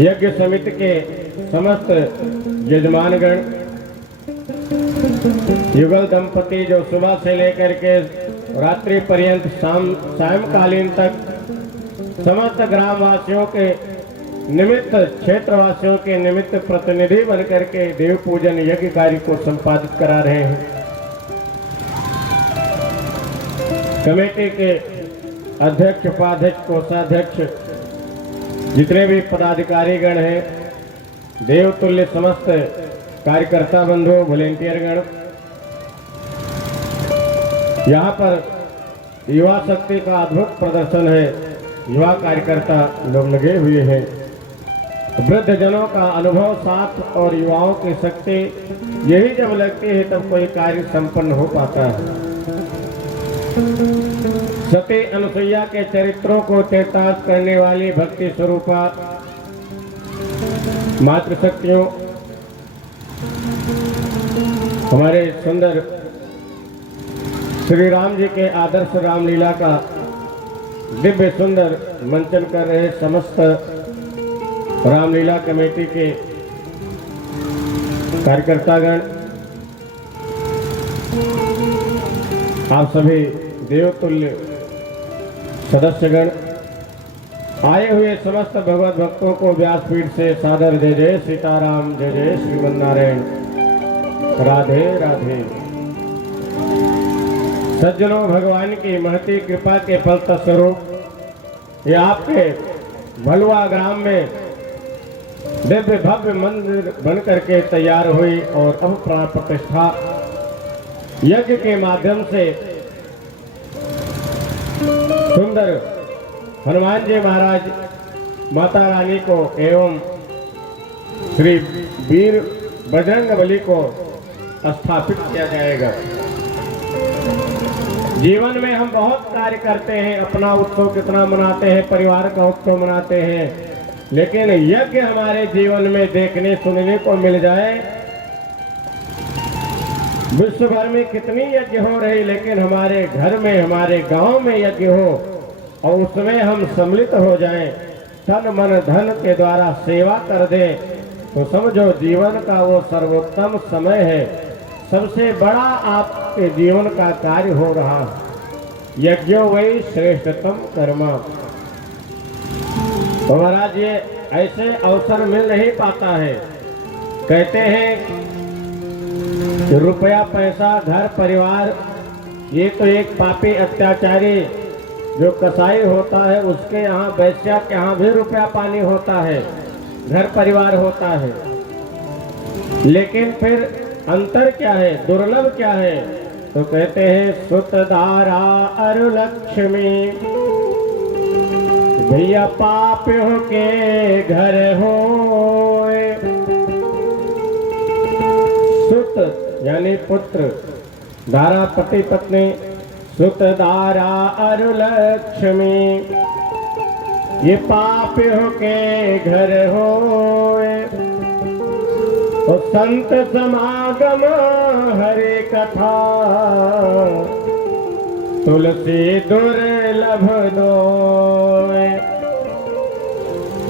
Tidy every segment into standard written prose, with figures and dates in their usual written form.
यज्ञ समिति के समस्त यजमानगण, युगल दंपति जो सुबह से लेकर के रात्रि पर्यंत सायंकालीन तक समस्त ग्रामवासियों के निमित्त, क्षेत्रवासियों के निमित्त प्रतिनिधि बनकर के देव पूजन यज्ञ कार्य को संपादित करा रहे हैं। कमेटी के अध्यक्ष, उपाध्यक्ष, कोषाध्यक्ष, जितने भी पदाधिकारी गण हैं, देवतुल्य समस्त कार्यकर्ता बंधु, वॉलेंटियर गण, यहाँ पर युवा शक्ति का अद्भुत प्रदर्शन है। युवा कार्यकर्ता लोग लगे हुए हैं। वृद्ध जनों का अनुभव साथ और युवाओं की शक्ति यही जब लगती है तब कोई कार्य संपन्न हो पाता है। सती अनुसुईया के चरित्रों को चरितार्थ करने वाली भक्ति स्वरूपा मातृशक्तियों, हमारे सुंदर श्री राम जी के आदर्श रामलीला का दिव्य सुंदर मंचन कर रहे समस्त रामलीला कमेटी के कार्यकर्तागण, आप सभी देवतुल्य सदस्यगण, आए हुए समस्त भगवत भक्तों को व्यासपीठ से सादर जय जय सीताराम, जय जय श्रीमन नारायण, राधे राधे। सज्जनों, भगवान की महती कृपा के फलस्वरूप ये आपके भलुआ ग्राम में दिव्य भव्य मंदिर बन करके तैयार हुई और अब प्राण प्रतिष्ठा यज्ञ के माध्यम से सुंदर हनुमान जी महाराज, माता रानी को एवं श्री वीर बजरंगबली को स्थापित किया जाएगा। जीवन में हम बहुत कार्य करते हैं, अपना उत्सव कितना मनाते हैं, परिवार का उत्सव मनाते हैं, लेकिन यज्ञ हमारे जीवन में देखने सुनने को मिल जाए। विश्व भर में कितनी यज्ञ हो रही, लेकिन हमारे घर में, हमारे गांव में यज्ञ हो और उसमें हम सम्मिलित हो जाएं, तन मन धन के द्वारा सेवा कर दें, तो समझो जीवन का वो सर्वोत्तम समय है। सबसे बड़ा आपके जीवन का कार्य हो रहा है। यज्ञो वही श्रेष्ठतम कर्मा। तो महाराज, ये ऐसे अवसर मिल नहीं पाता है। कहते हैं कि रुपया, पैसा, घर परिवार, ये तो एक पापी अत्याचारी जो कसाई होता है उसके यहाँ, वैश्या के यहाँ भी रुपया पानी होता है, घर परिवार होता है, लेकिन फिर अंतर क्या है, दुर्लभ क्या है? तो कहते हैं सुतधारा अरु लक्ष्मी, भैया पाप हो के घर हो। सुत यानी पुत्र, धारा पति पत्नी, सुतधारा अरु लक्ष्मी, ये पाप हो के घर हो। तो संत समागम हरे कथा, तुलसी दुर्लभ दोय,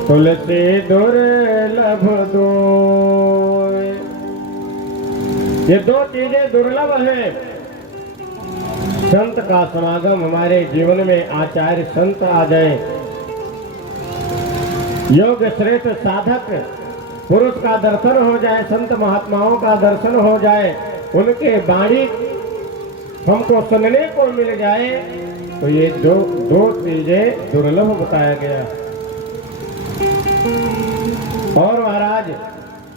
तुलसी दुर्लभ दोय। ये दो चीजें दुर्लभ है। संत का समागम, हमारे जीवन में आचार्य संत आ जाए, योग श्रेष्ठ साधक पुरुष का दर्शन हो जाए, संत महात्माओं का दर्शन हो जाए, उनके वाणी हमको सुनने को मिल जाए, तो ये दो चीजें दुर्लभ बताया गया। और महाराज,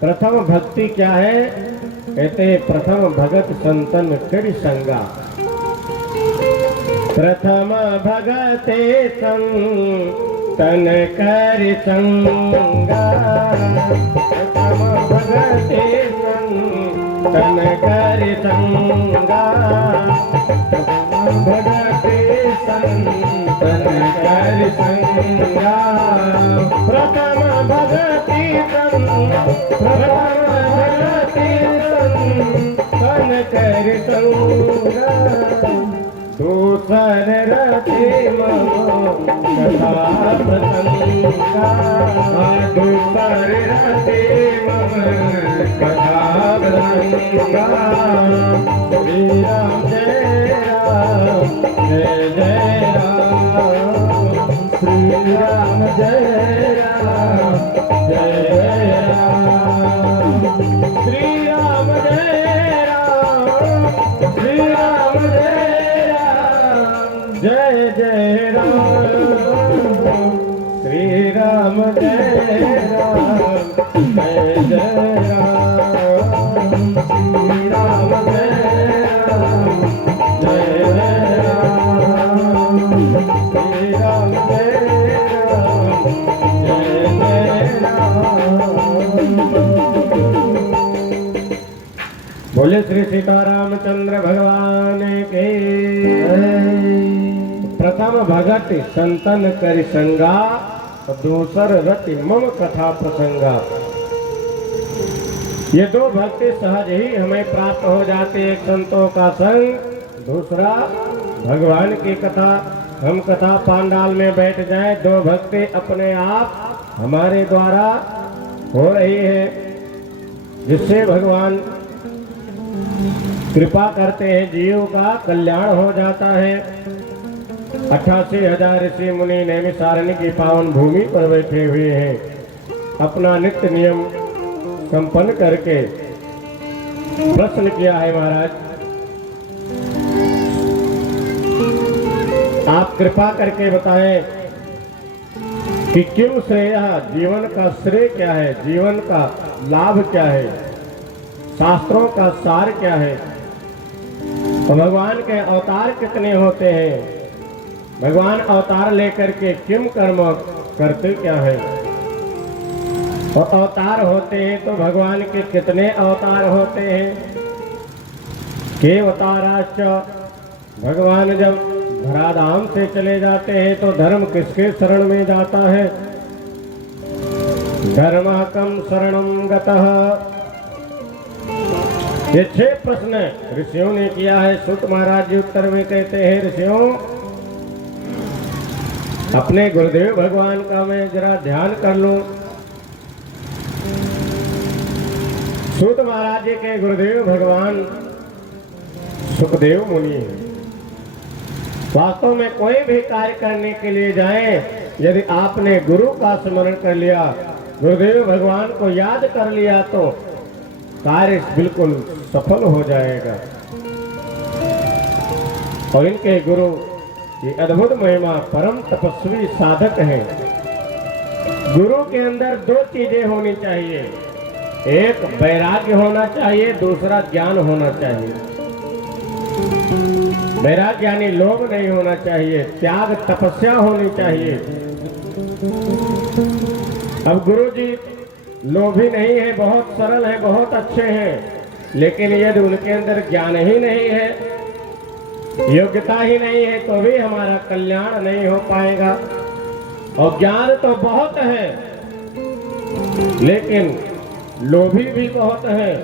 प्रथम भक्ति क्या है? कहते हैं प्रथम भगत संतन करि संगा। प्रथम भगते संतन करि संगा, प्रथम भगते संतन करि संगा, भगते संतन करि संगा। प्रथम भगति संतन करि संगा, दूसर रति मम कथा प्रसंग। दूसर रति मम कथा गंगा। श्री राम जय राम जय जय राम। श्री राम जय राम जय जय राम। श्री राम जय राम श्री राम जय राम जय जय राम। श्री राम जय राम जय जय राम। श्री राम जय राम जय जय राम। श्री राम जय राम जय जय राम। बोले श्री सीतारामचंद्र भगवान के। प्रथम भगत संतन करि संगा, दूसर रति मम कथा प्रसंगा। ये दो भक्ति सहज ही हमें प्राप्त हो जाते, एक संतों का संग, दूसरा भगवान की कथा। हम कथा पांडाल में बैठ जाएं, दो भक्ति अपने आप हमारे द्वारा हो रही है, जिससे भगवान कृपा करते हैं, जीव का कल्याण हो जाता है। 88,000 ऋषि मुनि नैमिषारण्य की पावन भूमि पर बैठे हुए हैं, अपना नित्य नियम संपन्न करके प्रश्न किया है, महाराज आप कृपा करके बताएं कि क्यों श्रेय, जीवन का श्रेय क्या है, जीवन का लाभ क्या है, शास्त्रों का सार क्या है, तो भगवान के अवतार कितने होते हैं, भगवान अवतार लेकर के किम कर्म करते क्या है, और अवतार होते हैं तो भगवान के कितने अवतार होते हैं। के अवताराश्च, भगवान जब धराधाम से चले जाते हैं तो धर्म किसके शरण में जाता है। धर्मकम शरणम गतः। ये 6 प्रश्न ऋषियों ने किया है। सूत महाराज जी उत्तर में कहते हैं, ऋषियों अपने गुरुदेव भगवान का मैं जरा ध्यान कर लूं। सूत महाराज जी के गुरुदेव भगवान सुखदेव मुनि हैं। वास्तव में कोई भी कार्य करने के लिए जाएं, यदि आपने गुरु का स्मरण कर लिया, गुरुदेव भगवान को याद कर लिया, तो कार्य बिल्कुल सफल हो जाएगा। और इनके गुरु ये अद्भुत महिमा, परम तपस्वी साधक हैं। गुरु के अंदर 2 चीजें होनी चाहिए, एक वैराग्य होना चाहिए, दूसरा ज्ञान होना चाहिए। वैराग्य यानी लोभ नहीं होना चाहिए, त्याग तपस्या होनी चाहिए। अब गुरु जी लोभी नहीं है, बहुत सरल है, बहुत अच्छे हैं, लेकिन यदि उनके अंदर ज्ञान ही नहीं है, योग्यता ही नहीं है, तो भी हमारा कल्याण नहीं हो पाएगा। और ज्ञान तो बहुत है, लेकिन लोभी भी बहुत है,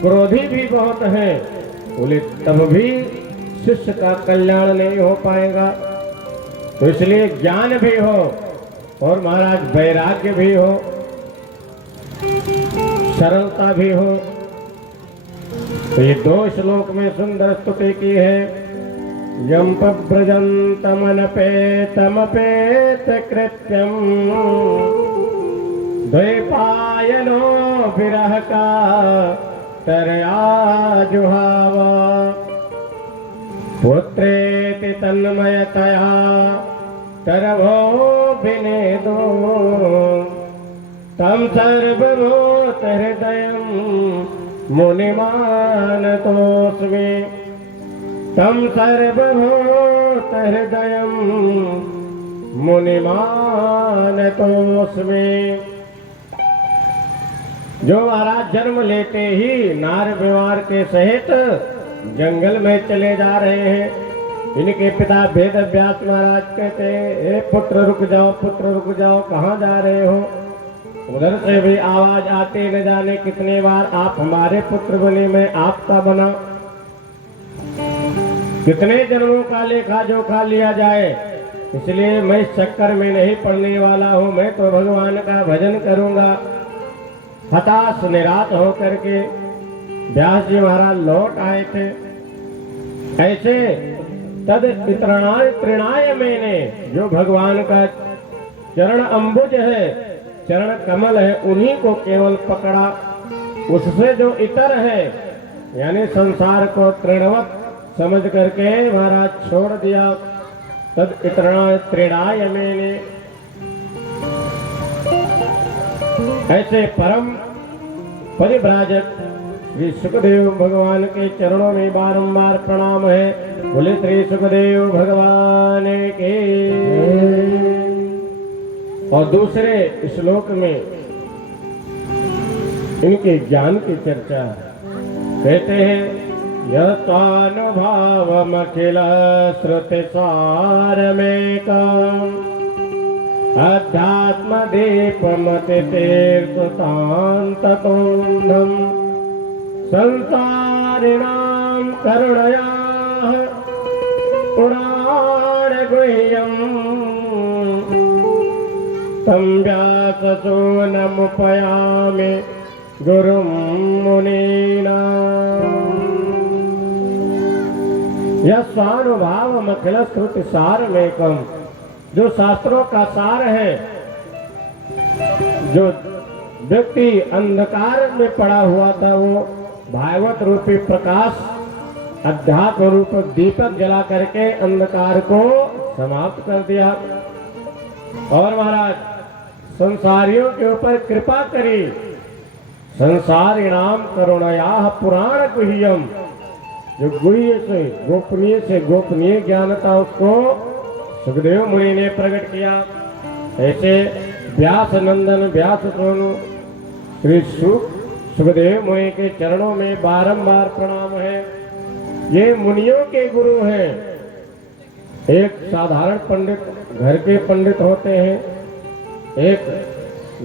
क्रोधी भी बहुत है, बोले तब भी शिष्य का कल्याण नहीं हो पाएगा। तो इसलिए ज्ञान भी हो और महाराज वैराग्य भी हो, सरलता भी हो। तो ये 2 श्लोक में सुंदर स्तुति की है। यम प्रव्रजन्तमनपेतमपेत कृत्यम द्वैपायनो विरह का तरया जुहावा। पुत्रेति तन्मयतया तरभो विनेदो तम सर्वभूत हृदयं मुनिमानतोऽस्मि। तम सर्वभूत हृदयं मुनिमानतोऽस्मि। जो महाराज जन्म लेते ही नार व्यवहार के सहित जंगल में चले जा रहे हैं, इनके पिता वेद व्यास महाराज कहते हैं, पुत्र रुक जाओ, पुत्र रुक जाओ, कहाँ जा रहे हो। उधर से भी आवाज आती, न जाने कितने बार आप हमारे पुत्र बने, मैं आपका बना। कितने जन्मों का लेखा जोखा लिया जाए, इसलिए मैं इस चक्कर में नहीं पड़ने वाला हूँ। मैं तो भगवान का भजन करूंगा। हताश निराश होकर के व्यास जी महाराज लौट आए थे। ऐसे तद इतरणाय तृणाय मैंने, जो भगवान का चरण अम्बुज है, चरण कमल है, उन्हीं को केवल पकड़ा। उससे जो इतर है यानी संसार को तृणवत समझ करके महाराज छोड़ दिया। तद इतरणाय तृणाय मैंने, ऐसे परम परिव्राजक श्री सुखदेव भगवान के चरणों में बारंबार प्रणाम है। बोले श्री सुखदेव भगवान के। और दूसरे श्लोक में इनके ज्ञान की चर्चा कहते हैं, यत्वानुभावमखिल श्रुतिसारमेकम् अध्यात्मदीपमतितीर्थतान्ततुण्डम् संसारिणां करुणयाः पुराणगुह्यम् तं व्याससूनमुपयामि गुरुं मुनीनाम्। यह स्वानुभाव अखिल श्रुति सारमेकम्, जो शास्त्रों का सार है, जो व्यक्ति अंधकार में पड़ा हुआ था वो भागवत रूपी प्रकाश अध्यात्म रूप दीपक जला करके अंधकार को समाप्त कर दिया। और महाराज संसारियों के ऊपर कृपा करी। संसारिणाम करुणयाः पुराण गुह्यम, जो गुह्य से गोपनीय ज्ञान था उसको सुखदेव मुनि ने प्रकट किया। ऐसे व्यास नंदन व्यास सोनु श्री सुखदेव मुनि के चरणों में बारंबार प्रणाम है। ये मुनियों के गुरु हैं। एक साधारण पंडित घर के पंडित होते हैं, एक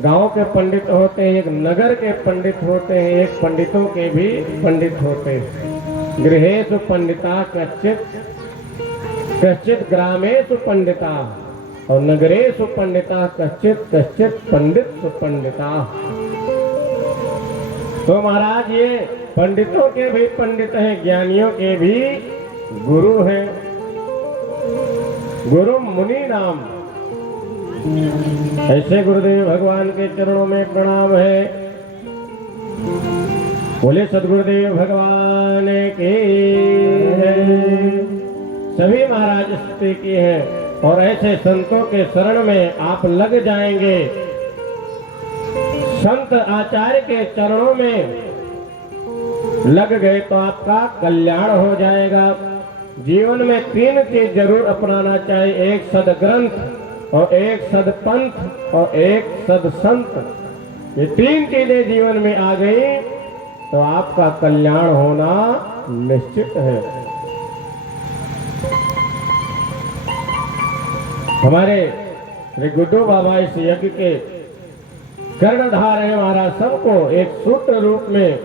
गांव के पंडित होते हैं, एक नगर के पंडित होते हैं, एक पंडितों के भी पंडित होते हैं। गृहेषु पंडिता कश्चित ग्रामेषु पंडिता और नगरेषु पंडिता कश्चित पंडित सुपंडिता। तो महाराज ये पंडितों के भी पंडित हैं, ज्ञानियों के भी गुरु हैं। गुरु मुनि नाम, ऐसे गुरुदेव भगवान के चरणों में प्रणाम है। बोले सदगुरुदेव भगवान के। सभी महाराज स्तुति की है। और ऐसे संतों के शरण में आप लग जाएंगे, संत आचार्य के चरणों में लग गए तो आपका कल्याण हो जाएगा। जीवन में 3 चीज जरूर अपनाना चाहिए, एक सदग्रंथ और एक सदपंथ और एक सदसंत। ये 3 चीजें जीवन में आ गई तो आपका कल्याण होना निश्चित है। हमारे श्री गुड्डू बाबा इस यज्ञ के कर्णधार है। महाराज सबको एक सूत्र रूप में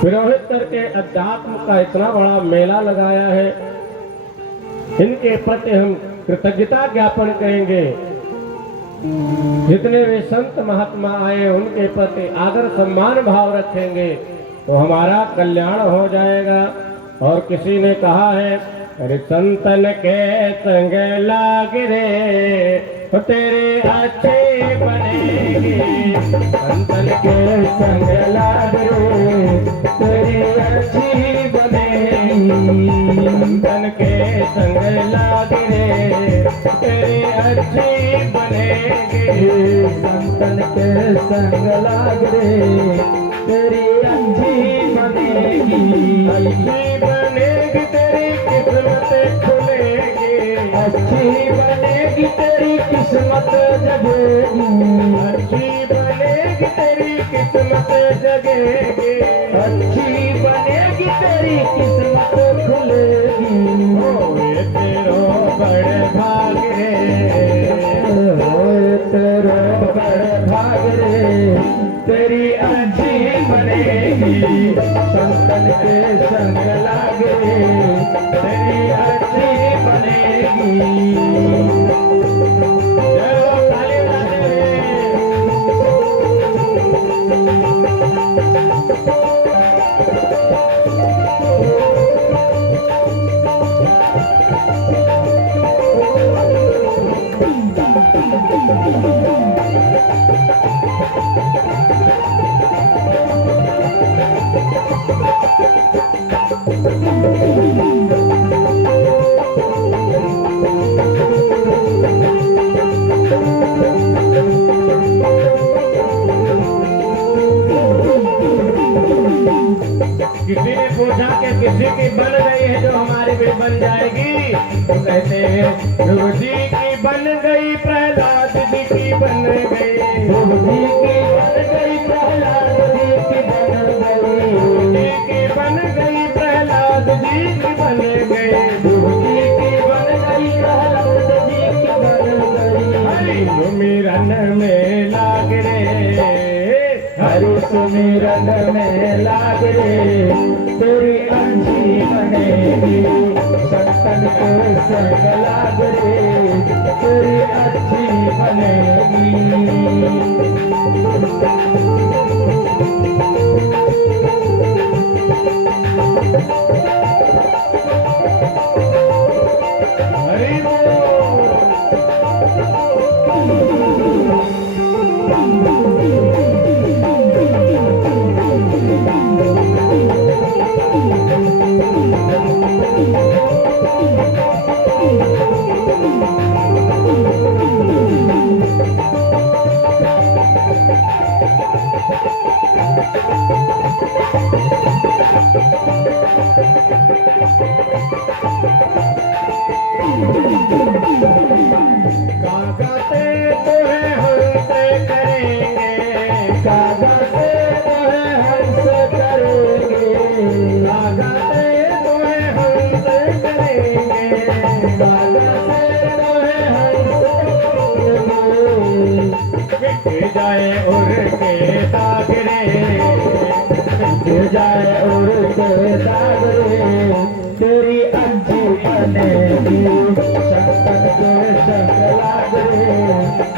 पुरोहित करके अध्यात्म का इतना बड़ा मेला लगाया है। इनके प्रति हम कृतज्ञता ज्ञापन करेंगे। जितने भी संत महात्मा आए उनके प्रति आदर सम्मान भाव रखेंगे तो हमारा कल्याण हो जाएगा। और किसी ने कहा है, अरे संतन के संग लाग रे तो तेरे अच्छे बनेगी। संतन के संग लाग रे तेरी अच्छी बनेगी। संतन के संग लाग रे तेरी अच्छी बनेगी। संतन के संग लाग रे तेरी अच्छी बनेगी। अच्छी बनेगी तेरी किस्मत खुलेगी। अच्छी बनेगी तेरी किस्मत जगेगी। अच्छी बनेगी तेरी किस्मत जगेगी। अच्छी बनेगी तेरी किस्मत खुलेगी। होए तेरो बड़े भाग रे, होए तेरो बड़े भाग रे तेरी अच्छी बनेगी। संतन के संग लाग रे तेरी अच्छी बनेगी। ताली बजाते किसी ने पूछा कि किसी की बन गई है जो हमारी भी बन जाएगी, तो कहते हैं ध्रुव जी की बन गई, प्रहलाद जी की बन गई, ध्रुव जी की बन गई, प्रहलाद जी की बन गई, ध्रुव जी की बन गई, प्रहलाद जी की बन गई, ध्रुव जी की बन गई, प्रहलाद जी की बन गई। हरि सुमिरन में लाग रे, हरि सुमिरन में लाग रे, तेरी अच्छी बनेगी, संतन को संग लाग रे, तेरी अच्छी बनेगी। हरि बोल। गाते तो है हंस करेंगे, गाते तो है हंस करेंगे, गाते तो है हंस करेंगे, गाते तो है हंस करेंगे। मिट जाए उड़ के सागरे, मिट जाए उड़ के सागरे, तेरी अच्छी बनेगी, शंकर के संग लाग रे,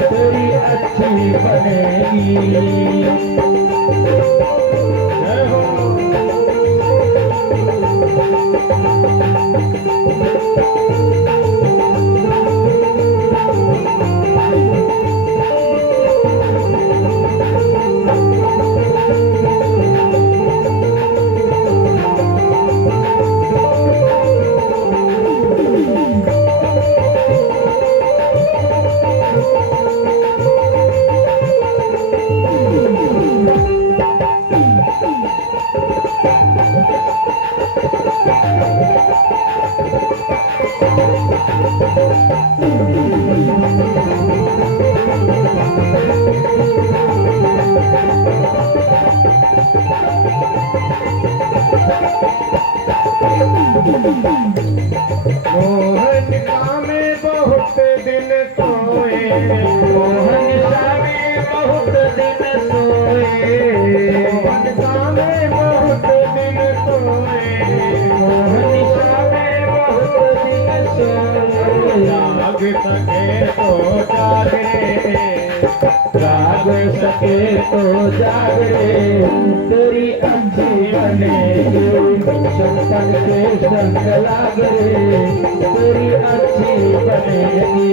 तेरी अच्छी बनेगी। जय हो। मोहन कामे बहुत दिन सोए, मोहन कामे बहुत दिन सोए, मोहन कामे बहुत दिन सोए, मोहन कामे बहुत दिन सोए। जाग सके तो जागरे, जाग सके तो जाग रे, तेरी अच्छी बनेगी, शंकर के संग लाग रे, तेरी अच्छी बनेगी।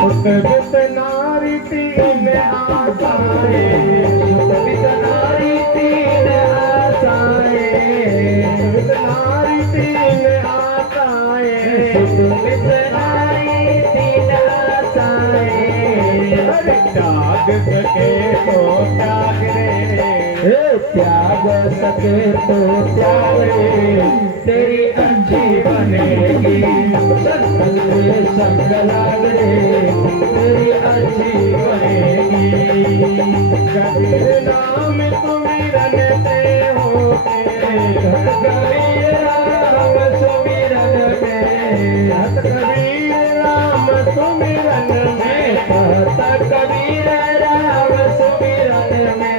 उत्कट नारी तीन आशाएं, उत्कट नारी तीन आशाएं, उत्कट नारी तीन आशाएं, उत्कट नारी तीन आशाएं। अरे त्याग सके तो त्याग रे, त्याग सके तो त्याग रे तेरी अच्छी बनेगी। संतन के संग लाग रे तेरी अच्छी बनेगी। कबीर नाम सुमिरन से होते कबीर राम सुमिरन में, कबीर राम सुमिरन में कहता कबीर राम सुमिरन में।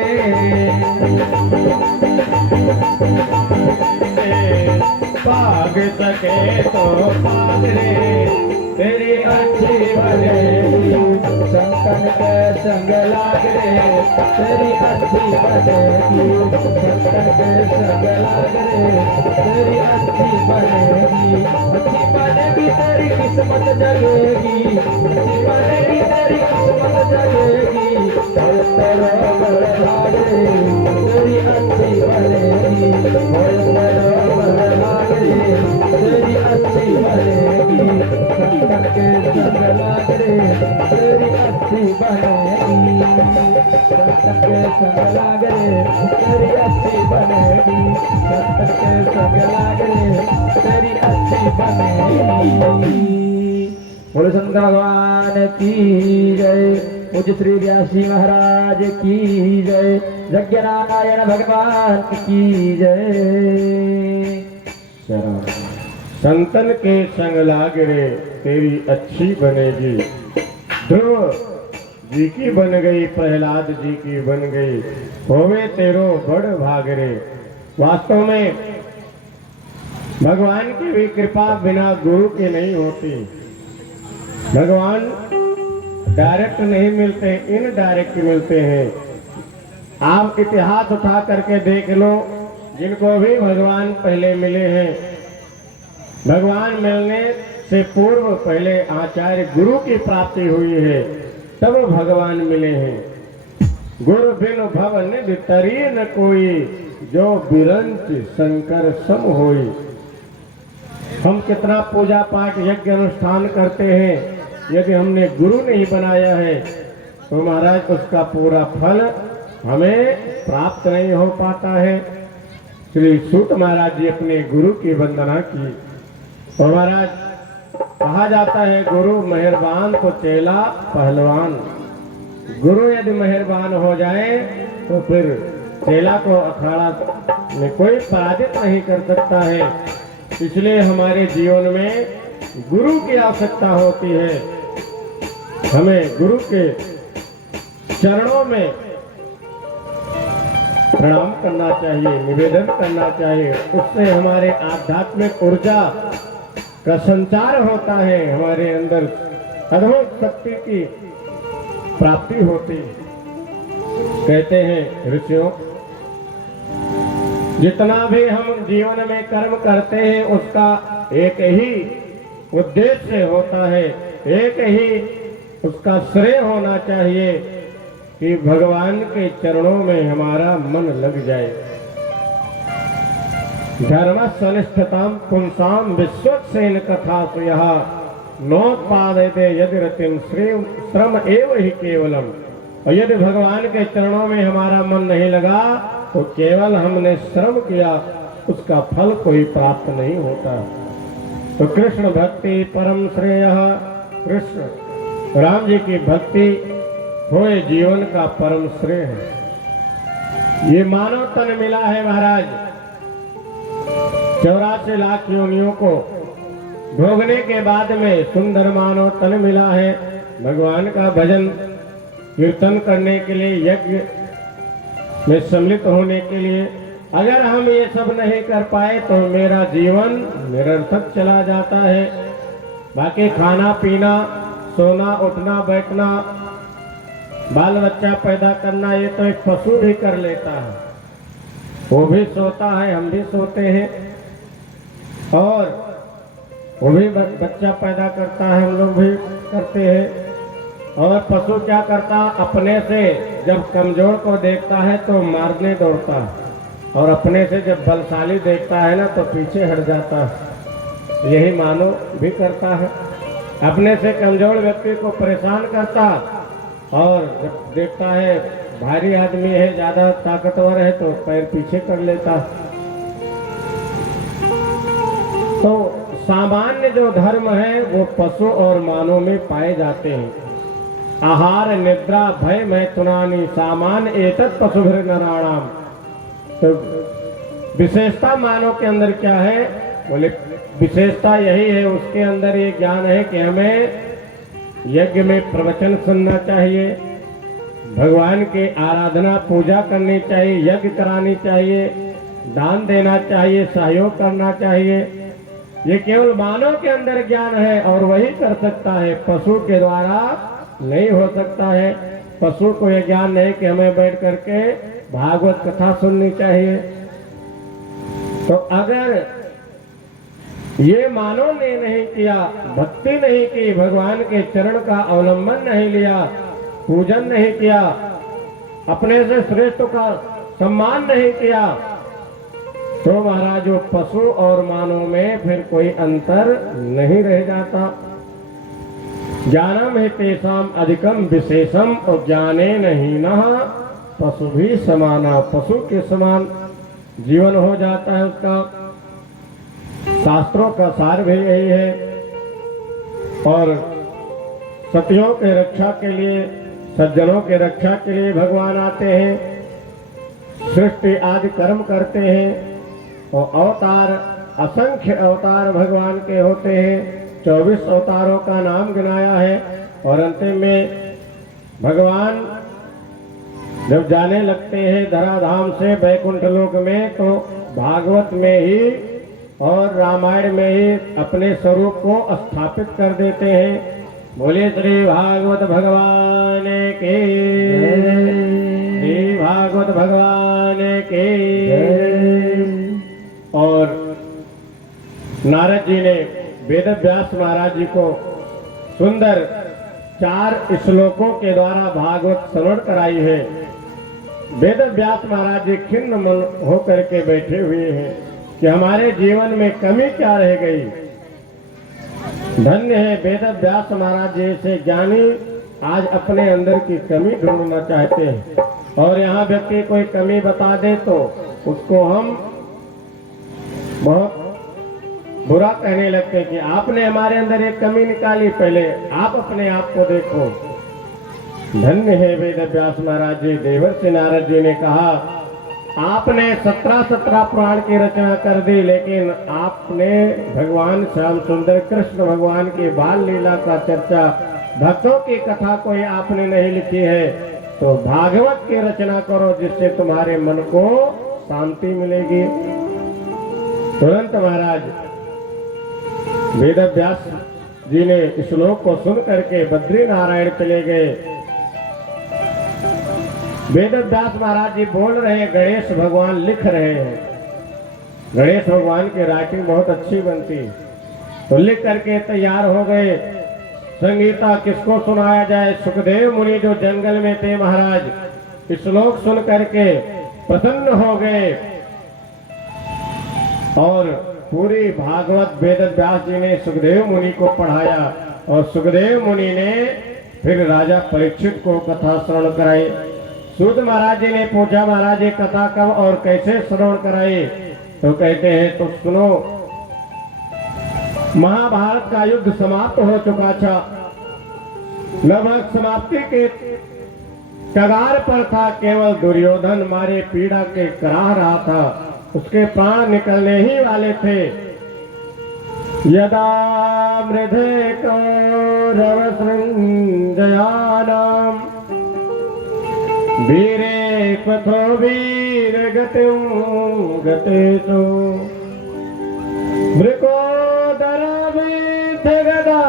पाग सके तो पाग रे तेरी अच्छी बनेगी। संतन के संग लाग रे तेरी अच्छी बनेगी। संतन के संग लाग रे तेरी अच्छी बनेगी। अच्छी बनेगी तेरी किस्मत जगेगी। अच्छी बनेगी तेरी किस्मत जगेगी। और तेरा घर लाग रे तेरी अच्छी बनेगी। और तेरा घर लाग रे तेरी अच्छी बनेगी। संतन के संग लाग रे तेरी अच्छी बनेगी। संतन के संग लाग रे तेरी अच्छी बनेगी। संतन के संग लाग रे तेरी अच्छी बनेगी। बोलो शंकर भगवान की जय। पूज्य श्री व्यासी महाराज की जय। यज्ञ नारायण भगवान की जय। संतन के संग लाग रे तेरी अच्छी बनेगी। ध्रुव जी की बन गई, प्रहलाद जी की बन गई, होवे तेरो बड़ भाग रे। वास्तव में भगवान की भी कृपा बिना गुरु के नहीं होती। भगवान डायरेक्ट नहीं मिलते, इनडायरेक्ट मिलते हैं। आप इतिहास उठा करके देख लो, जिनको भी भगवान पहले मिले हैं, भगवान मिलने से पूर्व पहले आचार्य गुरु की प्राप्ति हुई है, तब भगवान मिले हैं। गुरु बिन भव निधि तरी न कोई, जो बिरंच शंकर सम होई। हम कितना पूजा पाठ यज्ञ अनुष्ठान करते हैं, यदि हमने गुरु नहीं बनाया है तो महाराज उसका पूरा फल हमें प्राप्त नहीं हो पाता है। श्री सूत महाराज जी अपने गुरु की वंदना की और महाराज कहा जाता है, गुरु मेहरबान तो चेला पहलवान। गुरु यदि मेहरबान हो जाए तो फिर चेला को अखाड़ा में कोई पराजित नहीं कर सकता है। इसलिए हमारे जीवन में गुरु की आवश्यकता होती है। हमें गुरु के चरणों में प्रणाम करना चाहिए, निवेदन करना चाहिए। उससे हमारे आध्यात्मिक ऊर्जा का संचार होता है, हमारे अंदर अद्भुत शक्ति की प्राप्ति होती। कहते हैं ऋषियों, जितना भी हम जीवन में कर्म करते हैं उसका एक ही उद्देश्य होता है, एक ही उसका श्रेय होना चाहिए कि भगवान के चरणों में हमारा मन लग जाए। धर्म सनिष्ठताम पुंसाम विश्वक्सेन कथा सुयः नोत्पादयते यदि रतिम श्रम एव ही केवलम। और यदि भगवान के चरणों में हमारा मन नहीं लगा तो केवल हमने श्रम किया, उसका फल कोई प्राप्त नहीं होता। तो कृष्ण भक्ति परम श्रेयः। कृष्ण राम जी की भक्ति होए जीवन का परम श्रेय है। ये मानव तन मिला है महाराज, 84 लाख योनियों को भोगने के बाद में सुंदर मानव तन मिला है। भगवान का भजन कीर्तन करने के लिए, यज्ञ में सम्मिलित होने के लिए। अगर हम ये सब नहीं कर पाए तो मेरा जीवन निरर्थक चला जाता है। बाकी खाना पीना, सोना उठना बैठना, बाल बच्चा पैदा करना, ये तो एक पशु भी कर लेता है। वो भी सोता है, हम भी सोते हैं, और वो भी बच्चा पैदा करता है, हम लोग भी करते हैं। और पशु क्या करता, अपने से जब कमजोर को देखता है तो मारने दौड़ता है, और अपने से जब बलशाली देखता है ना तो पीछे हट जाता है। यही मानव भी करता है, अपने से कमजोर व्यक्ति को परेशान करता, और जब देखता है भारी आदमी है, ज्यादा ताकतवर है तो पैर पीछे कर लेता। तो सामान्य जो धर्म है वो पशु और मानव में पाए जाते हैं। आहार निद्रा भय मैथुनानि सामान्य एतत् पशुभिर नराणाम। तो विशेषता मानव के अंदर क्या है? बोले विशेषता यही है, उसके अंदर ये ज्ञान है कि हमें यज्ञ में प्रवचन सुनना चाहिए, भगवान की आराधना पूजा करनी चाहिए, यज्ञ करानी चाहिए, दान देना चाहिए, सहयोग करना चाहिए। ये केवल मानव के अंदर ज्ञान है और वही कर सकता है, पशु के द्वारा नहीं हो सकता है। पशु को यह ज्ञान नहीं कि हमें बैठ करके भागवत कथा सुननी चाहिए। तो अगर ये मानव ने नहीं किया, भक्ति नहीं की, भगवान के चरण का अवलंबन नहीं लिया, पूजन नहीं किया, अपने से श्रेष्ठ का सम्मान नहीं किया, तो महाराज वो पशु और मानव में फिर कोई अंतर नहीं रह जाता। ज्ञानम है तेषाम अधिकम विशेषम और ज्ञाने नहीं न पशु भी समाना। पशु के समान जीवन हो जाता है उसका। शास्त्रों का सार भी यही है। और सतियों के रक्षा के लिए, सज्जनों के रक्षा के लिए भगवान आते हैं, सृष्टि आदि कर्म करते हैं। और अवतार, असंख्य अवतार भगवान के होते हैं। 24 अवतारों का नाम गिनाया है। और अंतिम में भगवान जब जाने लगते हैं धराधाम से वैकुंठ लोक में, तो भागवत में ही और रामायण में ही अपने स्वरूप को स्थापित कर देते हैं। बोले श्री भागवत भगवान के, श्री भागवत भगवान के। और नारद जी ने वेद व्यास महाराज जी को सुंदर 4 श्लोकों के द्वारा भागवत श्रवण कराई है। वेद व्यास महाराज जी खिन्न मन होकर के बैठे हुए हैं कि हमारे जीवन में कमी क्या रह गई। धन्य है वेद व्यास महाराज जैसे ज्ञानी आज अपने अंदर की कमी ढूंढना चाहते हैं। और यहाँ व्यक्ति कोई कमी बता दे तो उसको हम बहुत बुरा कहने लगते हैं कि आपने हमारे अंदर एक कमी निकाली, पहले आप अपने आप को देखो। धन्य है वेद व्यास महाराज जी। देवर्षि नारद जी ने कहा आपने 17 पुराण की रचना कर दी, लेकिन आपने भगवान श्याम सुंदर कृष्ण भगवान की बाल लीला का चर्चा, भक्तों की कथा कोई आपने नहीं लिखी है। तो भागवत की रचना करो जिससे तुम्हारे मन को शांति मिलेगी। तुरंत महाराज वेद व्यास जी ने श्लोक को सुन करके बद्री नारायण चले गए। वेद व्यास महाराज जी बोल रहे हैं, गणेश भगवान लिख रहे हैं। गणेश भगवान की राइटिंग बहुत अच्छी बनती, तो लिख करके तैयार हो गए। संगीता किसको सुनाया जाए? सुखदेव मुनि जो जंगल में थे महाराज, श्लोक सुन करके प्रसन्न हो गए और पूरी भागवत वेद व्यास जी ने सुखदेव मुनि को पढ़ाया। और सुखदेव मुनि ने फिर राजा परीक्षित को कथा श्रवण कराई। सूत महाराज जी ने पूछा, महाराज ये कथा कब और कैसे श्रवण कराई? तो कहते हैं तो सुनो, महाभारत का युद्ध समाप्त हो चुका था, लगभग समाप्ति के कगार पर था। केवल दुर्योधन मारे पीड़ा के कराह रहा था, उसके प्राण निकलने ही वाले थे। यदा मृधे कौरव सृंजयानाम वीरे पथो वीर गतिम गतेषु मृकोदराभिथ गदा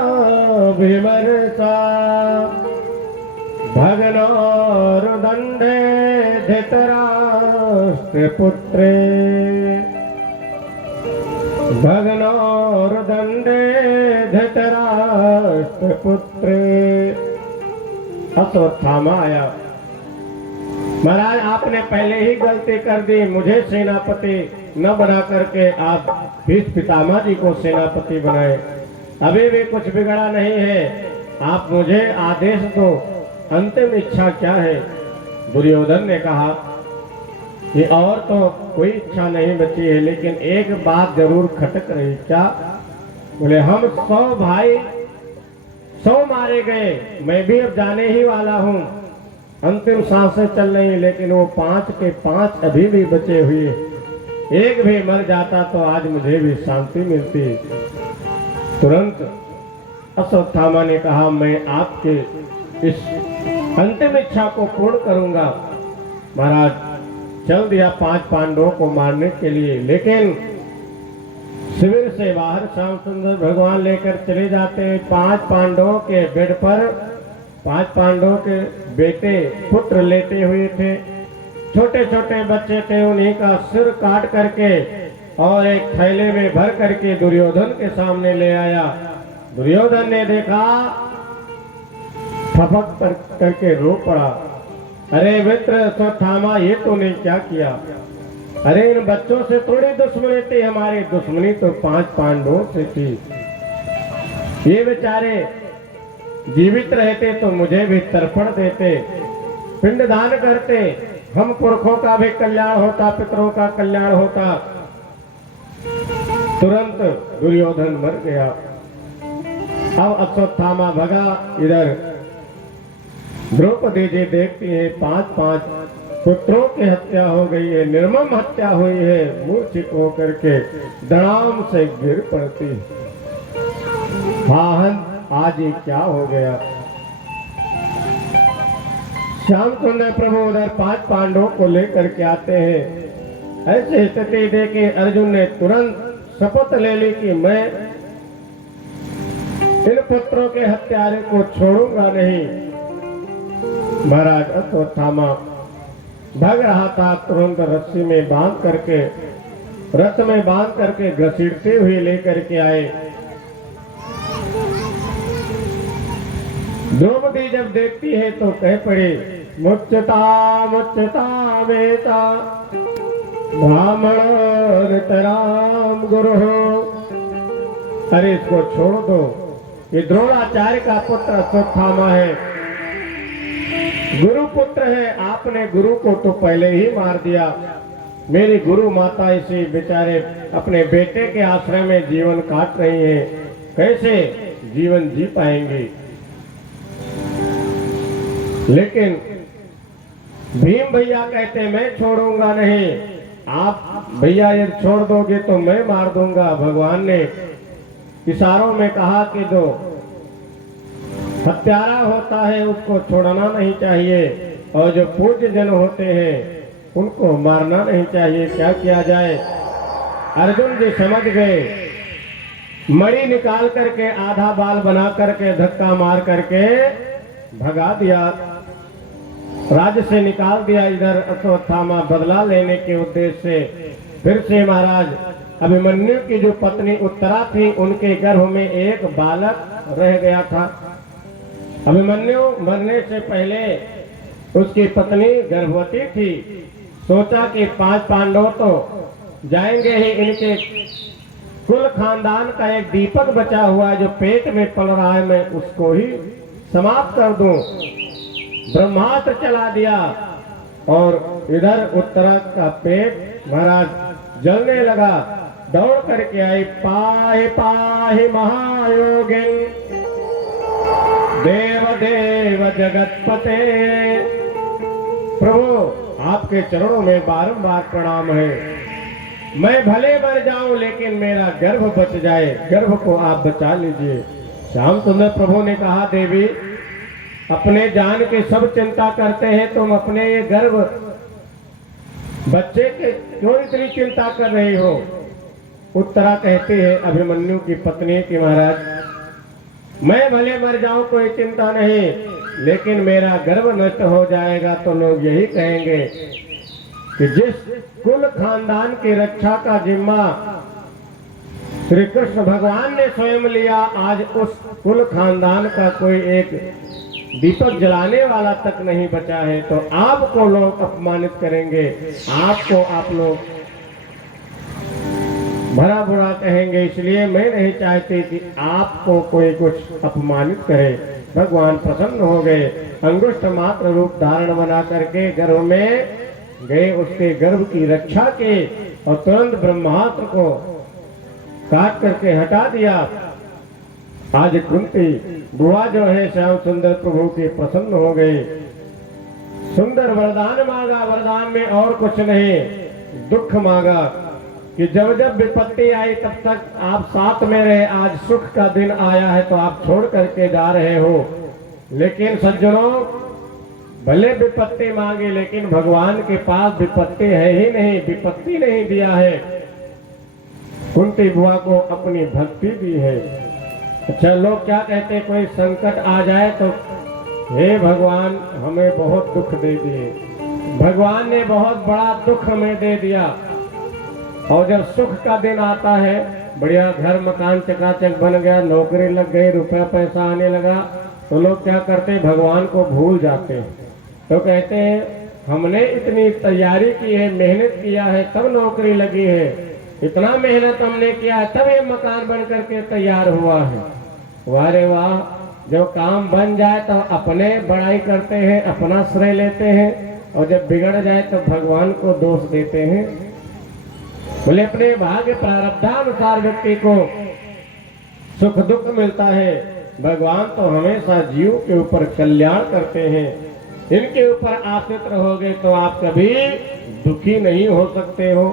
विमर्शा भगनोरुदण्डे धृतराष्ट्रपुत्रे भगनोरुदण्डे धृतराष्ट्रपुत्रे। अश्वत्थामा आया, महाराज आपने पहले ही गलती कर दी, मुझे सेनापति न बना करके आप भीष्म पितामह जी को सेनापति बनाए। अभी भी कुछ बिगड़ा नहीं है, आप मुझे आदेश दो, अंतिम इच्छा क्या है? दुर्योधन ने कहा कि और तो कोई इच्छा नहीं बची है, लेकिन एक बात जरूर खटक रही। क्या? बोले हम 100 भाई 100 मारे गए, मैं भी अब जाने ही वाला हूँ, अंतिम सांसें चल रही, लेकिन वो 5 के 5 अभी भी बचे हुए, एक भी मर जाता तो आज मुझे भी शांति मिलती। तुरंत अश्वत्थामा ने कहा मैं आपके इस अंतिम इच्छा को पूर्ण करूंगा। महाराज चल दिया 5 पांडवों को मारने के लिए, लेकिन शिविर से बाहर श्याम सुंदर भगवान लेकर चले जाते हैं। 5 पांडवों के बेड पर 5 पांडवों के बेटे पुत्र लेटे हुए थे, छोटे छोटे बच्चे थे, उन्हीं का सिर काट करके और एक थैले में भर करके दुर्योधन के सामने ले आया। दुर्योधन ने देखा, थपक करके रो पड़ा। अरे मित्र अश्वत्थामा, ये तूने क्या किया? अरे इन बच्चों से थोड़ी दुश्मनी थी, हमारी दुश्मनी तो 5 पांडवों से थी। ये बेचारे जीवित रहते तो मुझे भी तर्पण देते, पिंडदान करते, हम पुरखों का भी कल्याण होता, पितरों का कल्याण होता। तुरंत दुर्योधन मर गया। अब अश्वत्थामा भगा। इधर द्रौपदी जी देखती है 5-5 पुत्रों की हत्या हो गई है, निर्मम हत्या हुई है। मूर्छित होकर के धड़ाम से गिर पड़ती। वाहन आज ये क्या हो गया? श्याम सुंदर प्रभु उधर 5 पांडवों को लेकर के आते हैं। ऐसी स्थिति देखे अर्जुन ने तुरंत शपथ ले ली कि मैं इन पुत्रों के हत्यारे को छोड़ूंगा नहीं। महाराज अश्वत्थामा भाग रहा था, तुरंत रस्सी में बांध करके, रथ में बांध करके घसीटते हुए लेकर के आए। द्रौपदी जब देखती है तो कह पड़े, मुच्यता मुच्यता बेता ब्राह्मण तराम गुरु। अरे इसको छोड़ दो, ये द्रोणाचार्य का पुत्र अश्वत्थामा है, गुरु पुत्र है। आपने गुरु को तो पहले ही मार दिया। मेरी गुरु माता इसी बेचारे अपने बेटे के आश्रय में जीवन काट रही है, कैसे जीवन जी पाएंगे? लेकिन भीम भैया कहते मैं छोड़ूंगा नहीं। आप भैया ये छोड़ दोगे तो मैं मार दूंगा। भगवान ने इशारों में कहा कि जो हत्यारा होता है उसको छोड़ना नहीं चाहिए, और जो पूज्य जन होते हैं उनको मारना नहीं चाहिए। क्या किया जाए? अर्जुन जी समझ गए, मणि निकाल करके आधा बाल बना करके धक्का मार करके भगा दिया, राज्य से निकाल दिया। इधर अश्वत्थामा बदला लेने के उद्देश्य से फिर से महाराज अभिमन्यु की जो पत्नी उत्तरा थी, उनके गर्भ में एक बालक रह गया था। अभिमन्यु मरने से पहले उसकी पत्नी गर्भवती थी। सोचा कि 5 पांडव तो जाएंगे ही, इनके कुल खानदान का एक दीपक बचा हुआ है जो पेट में पल रहा है, मैं उसको ही समाप्त कर दूं। ब्रह्मास्त्र चला दिया और इधर उत्तरा का पेट महाराज जलने लगा। दौड़ करके आई, पाहि पाहि महायोगिन देव देव जगतपते। प्रभु आपके चरणों में बारंबार प्रणाम है। मैं भले मर जाऊं लेकिन मेरा गर्भ बच जाए, गर्भ को आप बचा लीजिए। श्याम सुंदर प्रभु ने कहा, देवी अपने जान के सब चिंता करते हैं, तुम अपने ये गर्भ बच्चे के क्यों इतनी चिंता कर रही हो? उत्तरा कहती है अभिमन्यु की पत्नी की, महाराज मैं भले मर जाऊं कोई चिंता नहीं, लेकिन मेरा गर्भ नष्ट हो जाएगा तो लोग यही कहेंगे कि जिस कुल खानदान की रक्षा का जिम्मा श्री कृष्ण भगवान ने स्वयं लिया, आज उस कुल खानदान का कोई एक दीपक जलाने वाला तक नहीं बचा है, तो आपको लोग अपमानित करेंगे, आपको आप लोग भला बुरा कहेंगे। इसलिए मैं नहीं चाहती कि आपको कोई कुछ अपमानित करे। भगवान प्रसन्न हो गए। अंगुष्ठ मात्र रूप धारण बना करके गर्भ में गए, उसके गर्भ की रक्षा के और तुरंत ब्रह्मास्त्र को काट करके हटा दिया। आज कुंती बुआ जो है श्याम सुंदर प्रभु के प्रसन्न हो गई, सुंदर वरदान मांगा। वरदान में और कुछ नहीं, दुख मांगा कि जब जब विपत्ति आई तब तक आप साथ में रहे, आज सुख का दिन आया है तो आप छोड़ करके जा रहे हो। लेकिन सज्जनों, भले विपत्ति मांगी लेकिन भगवान के पास विपत्ति है ही नहीं, विपत्ति नहीं दिया है। कुंती बुआ को अपनी भक्ति दी है। अच्छा, लोग क्या कहते, कोई संकट आ जाए तो हे भगवान हमें बहुत दुख दे दिए, भगवान ने बहुत बड़ा दुख हमें दे दिया। और जब सुख का दिन आता है, बढ़िया घर मकान चकाचक बन गया, नौकरी लग गई, रुपया पैसा आने लगा, तो लोग क्या करते, भगवान को भूल जाते हैं। तो कहते हैं हमने इतनी तैयारी की है, मेहनत किया है, तब नौकरी लगी है, इतना मेहनत हमने किया है तब ये मकान बन करके तैयार हुआ है। वाह रे वाह, जब काम बन जाए तो अपने बड़ाई करते हैं, अपना श्रेय लेते हैं, और जब बिगड़ जाए तो भगवान को दोष देते हैं। बोले अपने भाग्य प्रारब्धानुसार व्यक्ति को सुख दुख मिलता है, भगवान तो हमेशा जीव के ऊपर कल्याण करते हैं। इनके ऊपर आश्रित रहोगे तो आप कभी दुखी नहीं हो सकते हो।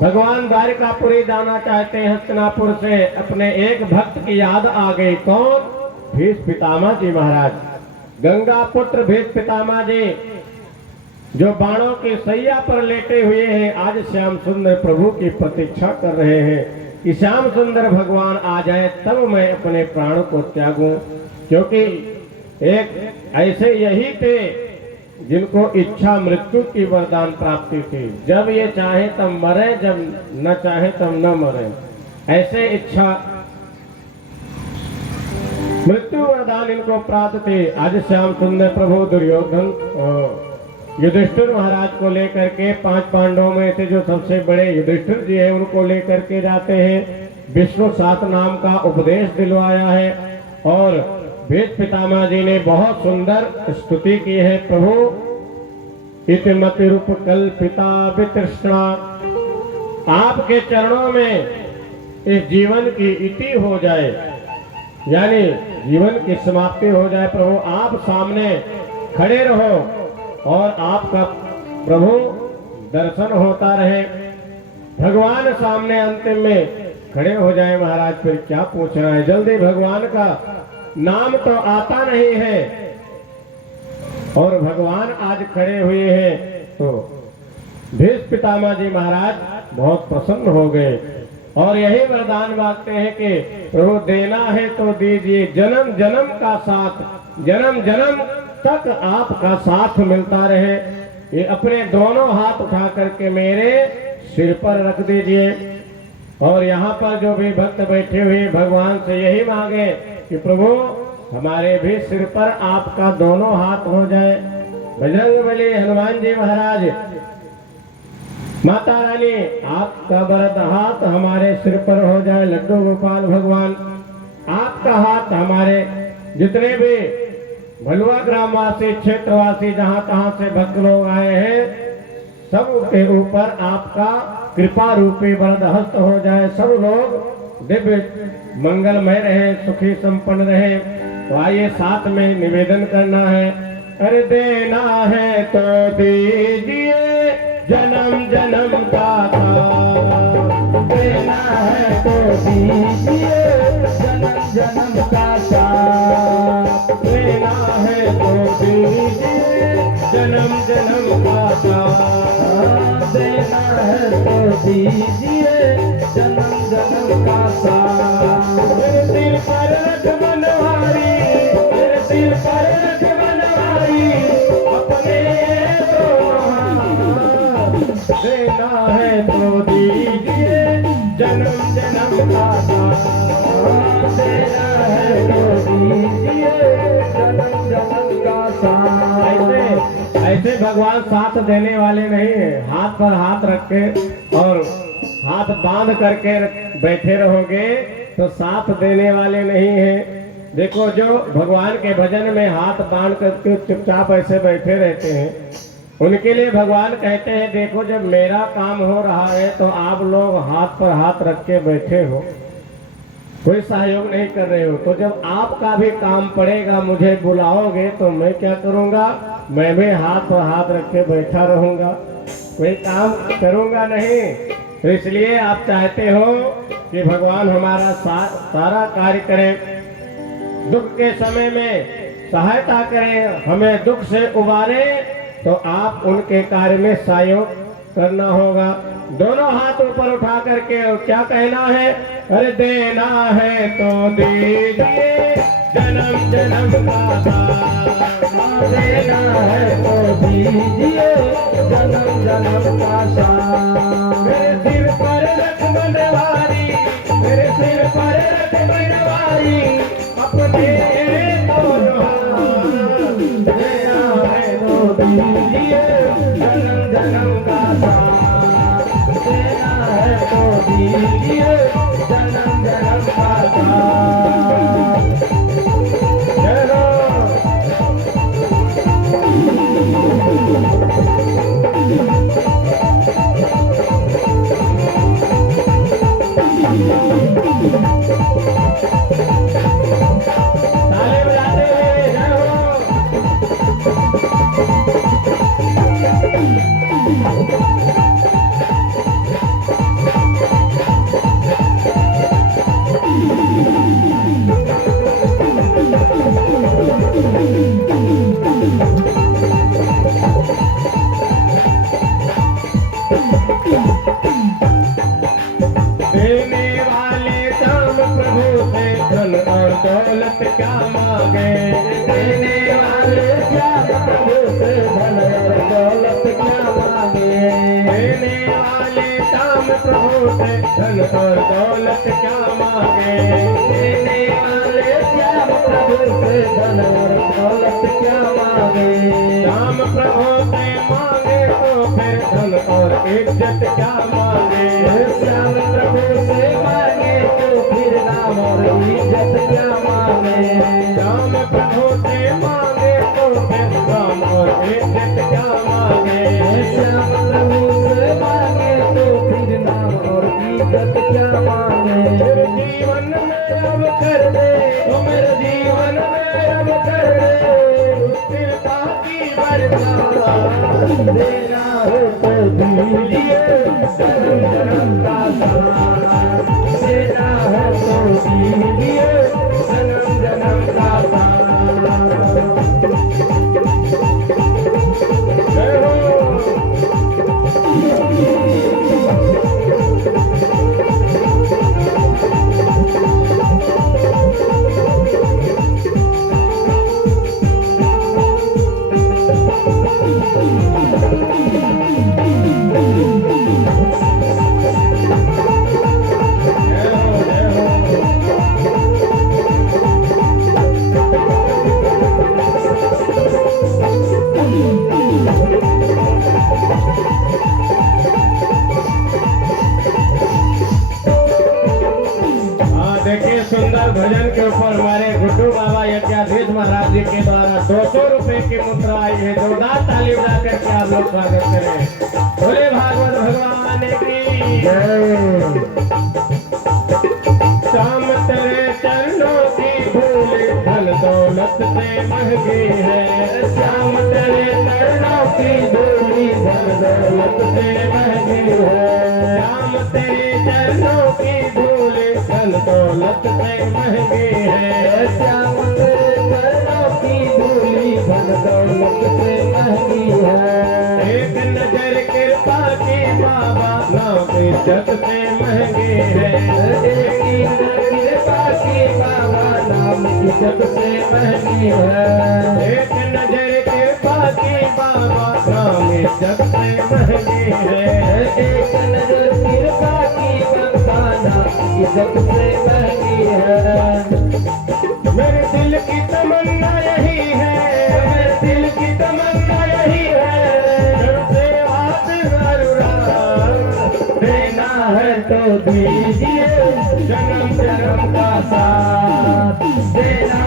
भगवान द्वारिकापुरी जाना चाहते हैं, हस्तिनापुर से अपने एक भक्त की याद आ गई। कौन? भीष्म पितामह जी महाराज, गंगा पुत्र भीष्म पितामह जी, जो बाणों की सैया पर लेटे हुए हैं, आज श्याम सुंदर प्रभु की प्रतीक्षा कर रहे हैं कि श्याम सुंदर भगवान आ जाए तब मैं अपने प्राण को त्यागूं। क्योंकि एक ऐसे यही थे जिनको इच्छा मृत्यु की वरदान प्राप्ति थी, जब ये चाहे तब मरे, जब न चाहे तब न मरे, ऐसे इच्छा मृत्यु वरदान इनको प्राप्त थे। आज श्याम सुंदर प्रभु दुर्योधन युधिष्ठिर महाराज को लेकर के, 5 पांडवों में से जो सबसे बड़े युधिष्ठिर जी है उनको लेकर के जाते हैं, विष्णु सात नाम का उपदेश दिलवाया है। और भीष्म पितामह जी ने बहुत सुंदर स्तुति की है, प्रभु इतिमति रूप कल्पिता वितृष्णा, आपके चरणों में इस जीवन की इति हो जाए, यानी जीवन की समाप्ति हो जाए। प्रभु आप सामने खड़े रहो और आपका प्रभु दर्शन होता रहे, भगवान सामने अंतिम में खड़े हो जाए। महाराज फिर क्या पूछना है, जल्दी भगवान का नाम तो आता नहीं है और भगवान आज खड़े हुए हैं। तो भीष्म पितामह जी महाराज बहुत प्रसन्न हो गए और यही वरदान मांगते हैं कि प्रभु देना है तो दीजिए, जन्म जन्म का साथ, जन्म जन्म तक आपका साथ मिलता रहे। ये अपने दोनों हाथ उठा करके मेरे सिर पर रख दीजिए। और यहाँ पर जो भी भक्त बैठे हुए भगवान से यही मांगे कि प्रभु हमारे भी सिर पर आपका दोनों हाथ हो जाए। बजरंगबली हनुमान जी महाराज, माता रानी आपका वरद हाथ हमारे सिर पर हो जाए। लड्डू गोपाल भगवान आपका हाथ हमारे जितने भी भलुआ ग्रामवासी क्षेत्रवासी जहाँ तहाँ से भक्त लोग आए हैं सब के ऊपर आपका कृपा रूपी वरद हस्त हो जाए। सब लोग दिव्य मंगलमय रहे, सुखी संपन्न रहे। तो आइए साथ में निवेदन करना है, अरे देना है तो दीजिए जन्म जन्म का साथ, देना है तो दीजिए जन्म जन्म का साथ, देना है तो दीजिए जन्म जन्म का साथ, देना है तो दीजिए जन्म जन्म का साथ। मेरे सिर पर रख बनवारी, मेरे सिर पर रख बनवारी, अपने देना है तो दीजिए जन्म जन्म का साथ, देना है तो दीजिए जन्म जन्म का साथ। ऐसे भगवान साथ देने वाले नहीं है। हाथ पर हाथ रख के और हाथ बांध करके बैठे रहोगे तो साथ देने वाले नहीं है। देखो, जो भगवान के भजन में हाथ बांध करके चुपचाप ऐसे बैठे रहते हैं, उनके लिए भगवान कहते हैं, देखो जब मेरा काम हो रहा है तो आप लोग हाथ पर हाथ रख के बैठे हो, कोई सहयोग नहीं कर रहे हो, तो जब आपका भी काम पड़ेगा, मुझे बुलाओगे तो मैं क्या करूंगा? मैं भी हाथ पर हाथ रख के बैठा रहूंगा, कोई काम करूंगा नहीं। तो इसलिए आप चाहते हो कि भगवान हमारा सारा कार्य करें, दुख के समय में सहायता करें, हमें दुख से उबारे, तो आप उनके कार्य में सहयोग करना होगा। दोनों हाथ ऊपर उठा करके और क्या कहना है? अरे देना है तो दीजिए जन्म जन्म का साथ, देना है तो दीजिए जन्म जन्म का साथ। मेरे सिर पर रख बनवारी, मेरे सिर पर रख बनवारी, अपने दोनों हाथ, देना है तो दीजिए जन्म जन्म का साथ, देना है तो दीजिए जन्म जन्म का साथ। चलो ताली बजाते हुए जय हो। देने वाले काम प्रभु से धन और दौलत क्या मांगे, देने वाले क्या प्रभु से धन और दौलत क्या मांगे। देने वाले काम प्रभु से धन और दौलत क्या मांगे, देने वाले क्या प्रभु से धन और दौलत क्या मांगे। काम प्रभु से मांगे तो फिर धन और इज्जत क्या मांगे, श्याम प्रभु से मांगे तो फिर नाम और इज्जत क्या मांगे। काम प्रभु से मांगे तो फिर नाम और इज्जत क्या मांगे, श्याम प्रभु से मांगे तो फिर नाम और इज्जत क्या मांगे। मेरे जीवन में अब कर दे, तो मेरे जीवन में अब कर दे स्थिरता की बरसात, देना हो तो दीजिए जन्म जन्म का साथ, देना हो तो दीजिए जन्म जन्म का साथ। जय हो। जय हो, जय हो। हाँ, देखिए सुंदर भजन के ऊपर हमारे गुड्डू बाबा यज्ञाधीश महाराज जी के द्वारा 200 रुपए की मुद्रा आई है। जोरदार ताली बजा करके आप लोग स्वागत करें। बोले भागवत भगवान की जय। शाम तेरे चरणों की धूल धन दौलत से महंगी है, श्याम तेरे चरणों की धूली धन दौलत से महंगी है। श्याम तेरे चरणों की धूल धन दौलत से महंगी है, श्याम तेरे चरणों की धूली धन दौलत से महंगी है। एक नजर कृपा की बाबा नाम इज्जत से महंगी है, एक कृपा की बाबा नाम इज्जत से महंगी है। एक नजर कृपा की बाबा नाम इज्जत से महंगी है, एक नजर कृपा की बाबा नाम इज्जत से महंगी है। मेरे दिल की तमन्ना यही है, मेरे दिल की तमन्ना यही है, तुमसे हाथ अनुराग, देना है तो दीजिए जन्म जन्म का साथ, देना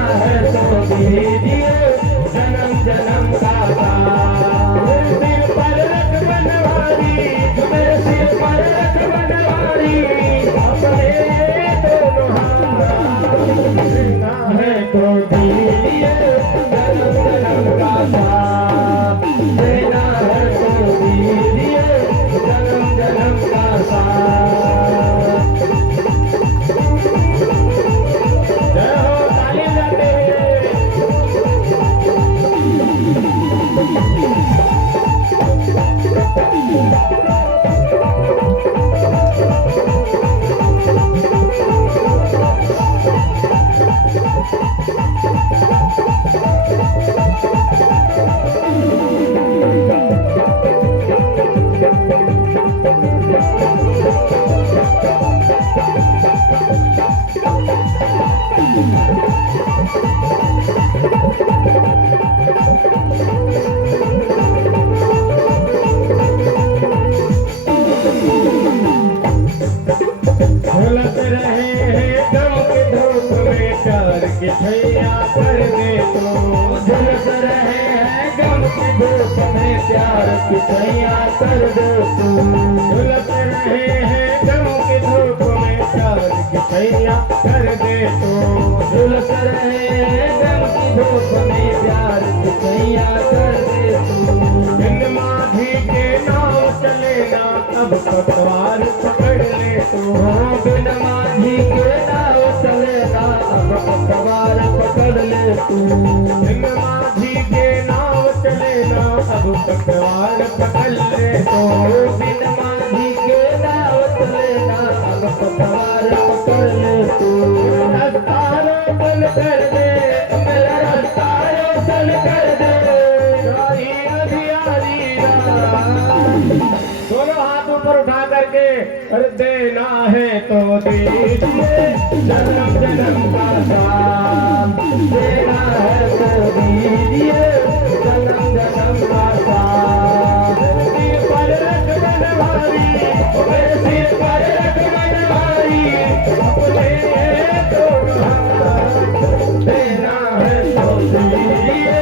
झुलस रहे हैं गम के धूप में प्यार की छैया कर दे तो। झुलस रहे हैं गम की धूप में प्यार की छैया कर दे तू। झुलस रहे हैं गम के धूप में प्यार की छैया कर दे तो। झुलस रहे हैं गम की धूप में प्यार की छैया कर दे तू। बिन माझी के नाव चले ना अब पतवार पकड़ ले तो। बिन माझी के नाव चले ना अब पतवार पकड़ ले तू। बिन माझी के नाव चले ना अब पतवार पकड़ ले तो। बिन माझी के नाव चले ना अब पतवार पकड़ ले तू। रास्ता रोशन कर दे मेरा रास्ता रोशन कर दे। राही अधियारी रात। दोनों हाथ ऊपर उठा करके अरे देना है तो दीजिए जन्म जन्म का साथ देना है तो दीजिए। जन्म जन्म का साथ सिर पर रख बनवारी मेरे सिर पर रख बनवारी। अपने दोनों हाथ देना है तो दीजिए।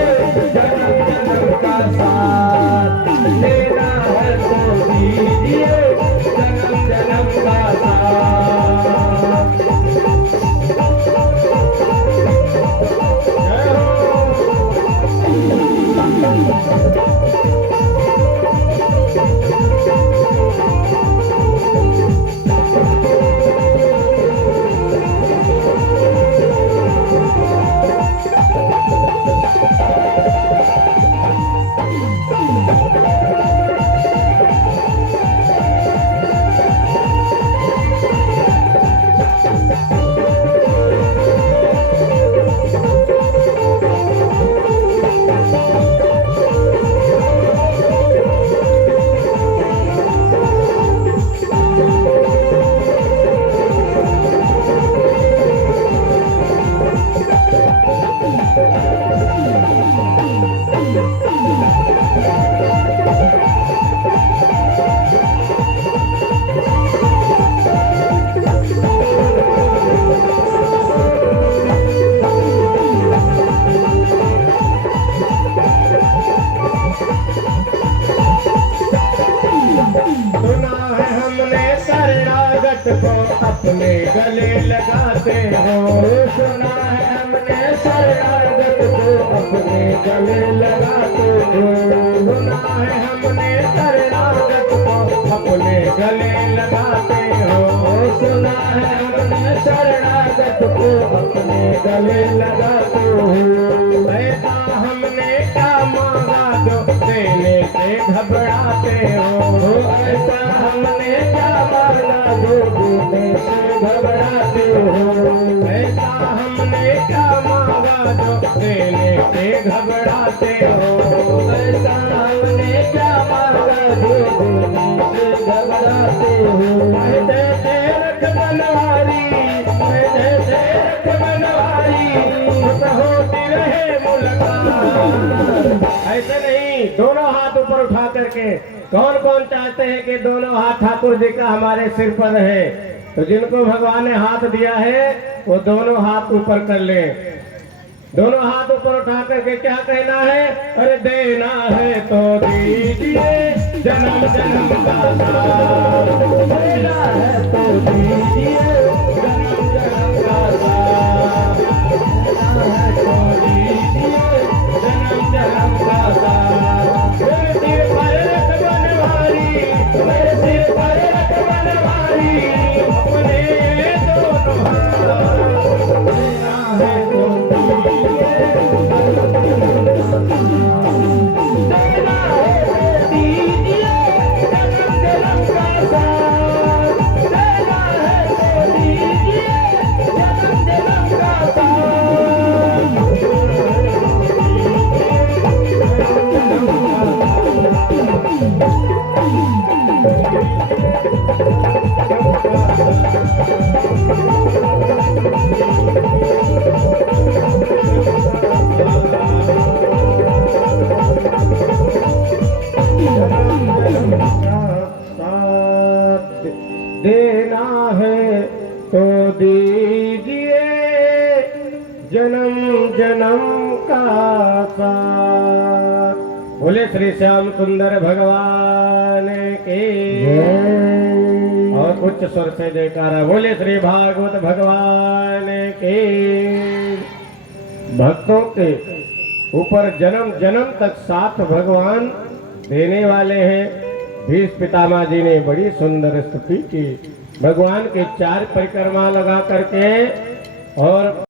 जन्म जन्म का साथ देना है तो दीजिए। जन्म जन्म का साथ। जय हो। सुना है हमने शरणागत को अपने गले लगाते हो। सुना है हमने शरणागत को अपने गले लगाते हो। सुना है हमने शरणागत को अपने गले लगाते हो। सुना है हमने शरणागत को अपने गले लगाते हो। ऐसा हमने क्या मांगा जो देने से घबराते हो। ऐसा हमने क्या मांगा जो देने से घबराते हो। ऐसा हमने क्या मांगा जो देने से घबराते हो। ऐसा हमने क्या मांगा जो देने से घबराते हो। मैं जैसे रख बनवारी मैं जैसे रख बनवारी होती रहे मुलाकात। ऐसे नहीं, दोनों हाथ ऊपर उठा करके कौन कौन चाहते हैं कि दोनों हाथ ठाकुर जी का हमारे सिर पर रहे। तो जिनको भगवान ने हाथ दिया है वो दोनों हाथ ऊपर कर ले। दोनों हाथ ऊपर उठा करके क्या कहना है? अरे देना है तो दीजिए जन्म जन्म का साथ। देना है तो दीजिए जन्म जन्म का साथ। देना है तो दीजिए जन्म जन्म का साथ। मेरे सिर पर रख बनवारी मेरे सिर पर रख बनवारी। अपने दोनों हाथ देना है तो दीजिए। देना है तो दीजिए जन्म जन्म का साथ। देना है दीजिए जन्म जन्म का साथ। बोले श्री श्याम सुंदर भगवान के और उच्च स्वर से जयकारा। बोले श्री भागवत भगवान के। भक्तों के ऊपर जन्म जन्म तक साथ भगवान देने वाले हैं। भीष्म पितामह जी ने बड़ी सुंदर स्तुति की। भगवान के 4 परिक्रमा लगा करके और